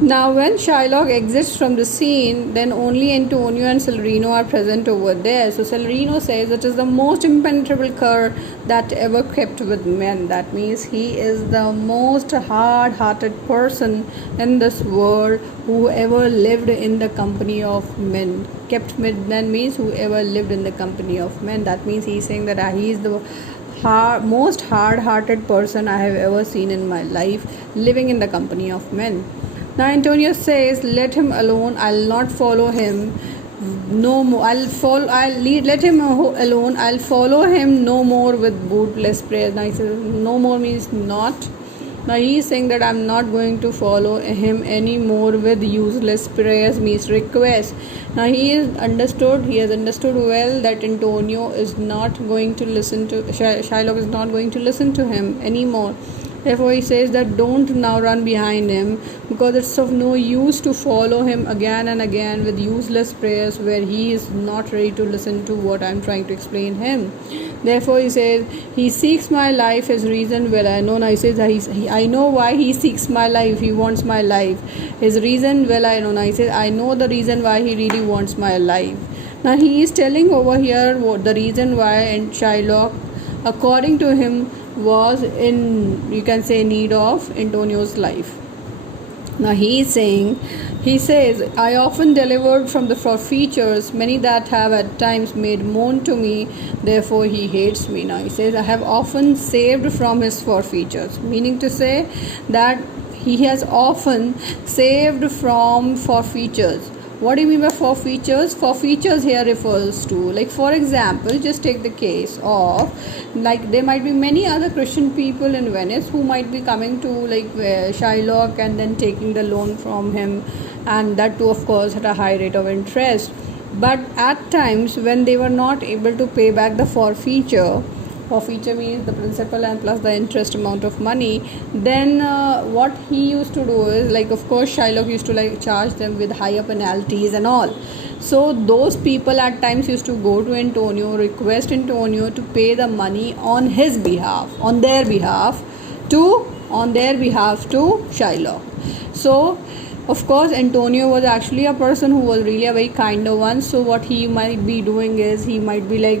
Now, when Shylock exits from the scene, then only Antonio and Celerino are present over there. So, Celerino says it is the most impenetrable cur that ever kept with men. That means he is the most hard hearted person in this world who ever lived in the company of men. Kept with men means whoever lived in the company of men. That means he's saying that he is the most hard hearted person I have ever seen in my life, living in the company of men. Now Antonio says, "Let him alone. I'll not follow him. No more. Let him alone. I'll follow him no more with bootless prayers." Now he says, "No more" means not. Now he is saying that I'm not going to follow him anymore with useless prayers means requests. Now he has understood well that Antonio is not going to listen to Shylock is not going to listen to him anymore. Therefore, he says that don't now run behind him, because it's of no use to follow him again and again with useless prayers where he is not ready to listen to what I'm trying to explain him. Therefore, he says, he seeks my life. His reason, well, I know. Now he says that I know why he seeks my life. He wants my life. His reason, well, I know. Now he says, I know the reason why he really wants my life. Now he is telling over here what the reason why, and Shylock, according to him, was in, you can say, need of Antonio's life. Now he says, I often delivered from the forfeitures, many that have at times made moan to me, therefore he hates me. Now he says, I have often saved from his forfeitures, meaning to say that he has often saved from forfeitures. What do you mean by forfeitures? Forfeitures here refers to, like, for example, just take the case of, like, there might be many other Christian people in Venice who might be coming to, like, Shylock and then taking the loan from him, and that too, of course, at a high rate of interest. But at times when they were not able to pay back the forfeiture means the principal and plus the interest amount of money, then what he used to do is, like, of course Shylock used to, like, charge them with higher penalties and all. So those people at times used to go to Antonio, request Antonio to pay the money on their behalf to Shylock. So of course Antonio was actually a person who was really a very kind of one. So what he might be doing is, he might be, like,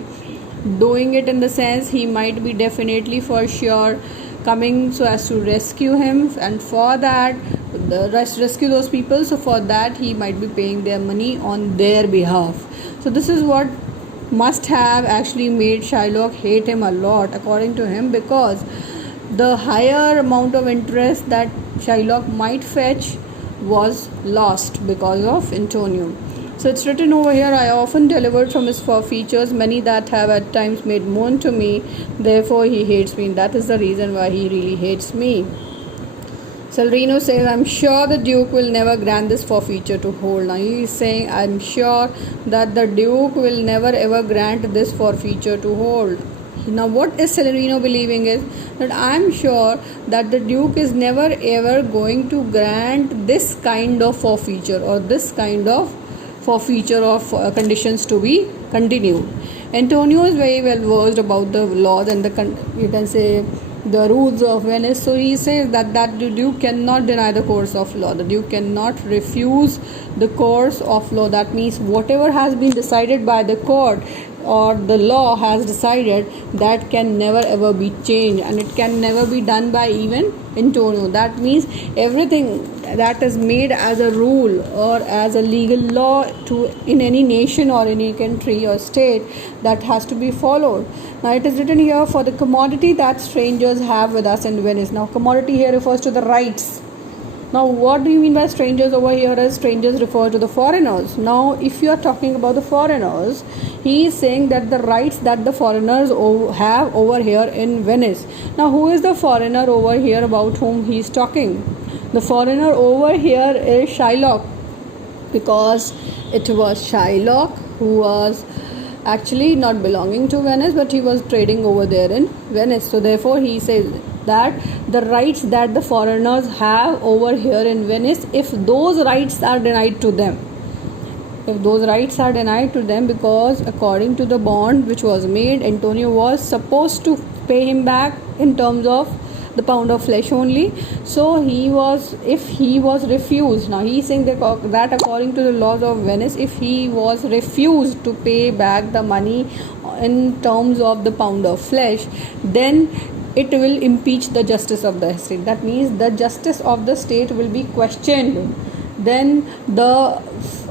doing it in the sense, he might be definitely for sure coming so as to rescue him, and for that rescue those people, so for that he might be paying their money on their behalf. So this is what must have actually made Shylock hate him a lot, according to him, because the higher amount of interest that Shylock might fetch was lost because of Antonio. So it's written over here, I often delivered from his forfeitures, many that have at times made moan to me, therefore he hates me. That is the reason why he really hates me. Celerino says, I'm sure the Duke will never grant this forfeiture to hold. Now he is saying, I'm sure that the Duke will never ever grant this forfeiture to hold. Now what is Celerino believing is that I'm sure that the Duke is never ever going to grant this kind of forfeiture, or this kind of forfeiture of conditions to be continued. Antonio is very well versed about the laws and you can say the rules of Venice. So he says that the Duke cannot deny the course of law. The Duke cannot refuse the course of law. That means whatever has been decided by the court or the law has decided, that can never ever be changed, and it can never be done by even Antonio. That means everything that is made as a rule or as a legal law in any nation or any country or state, that has to be followed. Now it is written here, for the commodity that strangers have with us in Venice. Now commodity here refers to the rights. Now what do you mean by strangers over here? As strangers refer to the foreigners. Now if you are talking about the foreigners, he is saying that the rights that the foreigners have over here in Venice. Now who is the foreigner over here about whom he is talking? The foreigner over here is Shylock, because it was Shylock who was actually not belonging to Venice, but he was trading over there in Venice. So therefore he says that the rights that the foreigners have over here in Venice, if those rights are denied to them, because according to the bond which was made, Antonio was supposed to pay him back in terms of the pound of flesh only. So if he was refused, now he is saying that according to the laws of Venice, if he was refused to pay back the money in terms of the pound of flesh, then it will impeach the justice of the state. That means the justice of the state will be questioned. Then the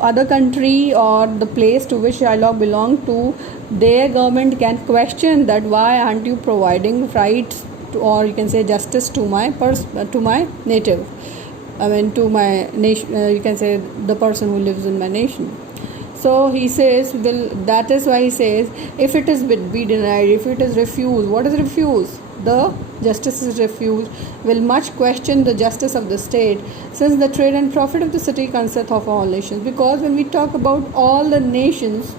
other country or the place to which Shylock belonged to, their government can question that why aren't you providing rights to, or you can say justice to my native, to my nation, you can say the person who lives in my nation. So he says, well, that is why he says, if it is be denied, if it is refused, what is refused? The justice is refused, will much question the justice of the state, since the trade and profit of the city consist of all nations. Because when we talk about all the nations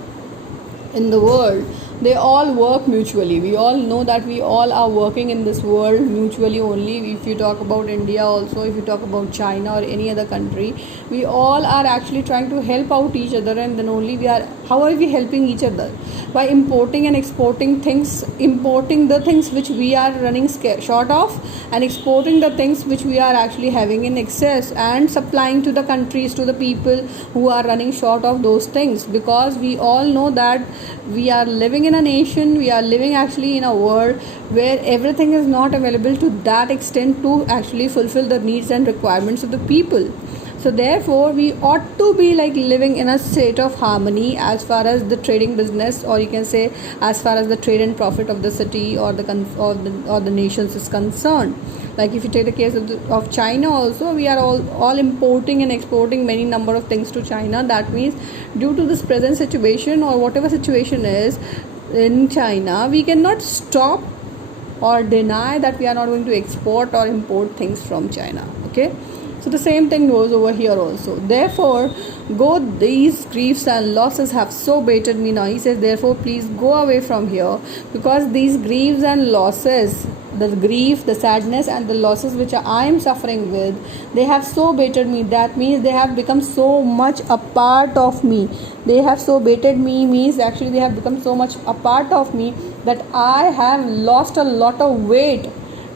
in the world, they all work mutually. We all know that we all are working in this world mutually only. If you talk about India also, if you talk about China or any other country, we all are actually trying to help out each other, and then only how are we helping each other? By importing and exporting things, importing the things which we are running short of, and exporting the things which we are actually having in excess, and supplying to the countries, to the people who are running short of those things. Because we all know that we are living in a nation, we are living actually in a world where everything is not available to that extent to actually fulfill the needs and requirements of the people. So therefore we ought to be like living in a state of harmony as far as the trading business, or you can say as far as the trade and profit of the city or the nations is concerned. Like if you take the case of China also, we are all importing and exporting many number of things to China. That means due to this present situation or whatever situation is in China, we cannot stop or deny that we are not going to export or import things from China. Okay. So the same thing goes over here also. Therefore, these griefs and losses have so baited me. Now he says, therefore, please go away from here, because these griefs and losses, the grief, the sadness and the losses which I am suffering with, they have so baited me. That means they have become so much a part of me. They have so baited me means actually they have become so much a part of me that I have lost a lot of weight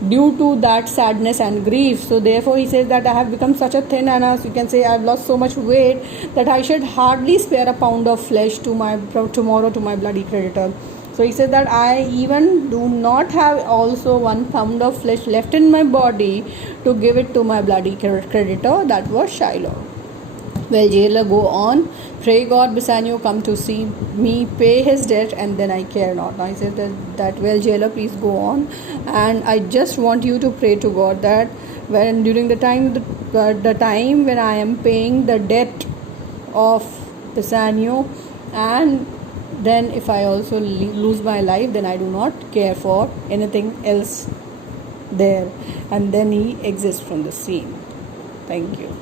due to that sadness and grief. So therefore he says that I have become such a thin, and as you can say, I have lost so much weight that I should hardly spare a pound of flesh tomorrow to my bloody creditor. So he says that I even do not have also 1 pound of flesh left in my body to give it to my bloody creditor, that was Shylock. Well, jailer, go on. Pray God Bassanio come to see me, pay his debt, and then I care not. Now he said that well, jailer, please go on. And I just want you to pray to God that when during the time when I am paying the debt of Bassanio, and then if I also lose my life, then I do not care for anything else there. And then he exits from the scene. Thank you.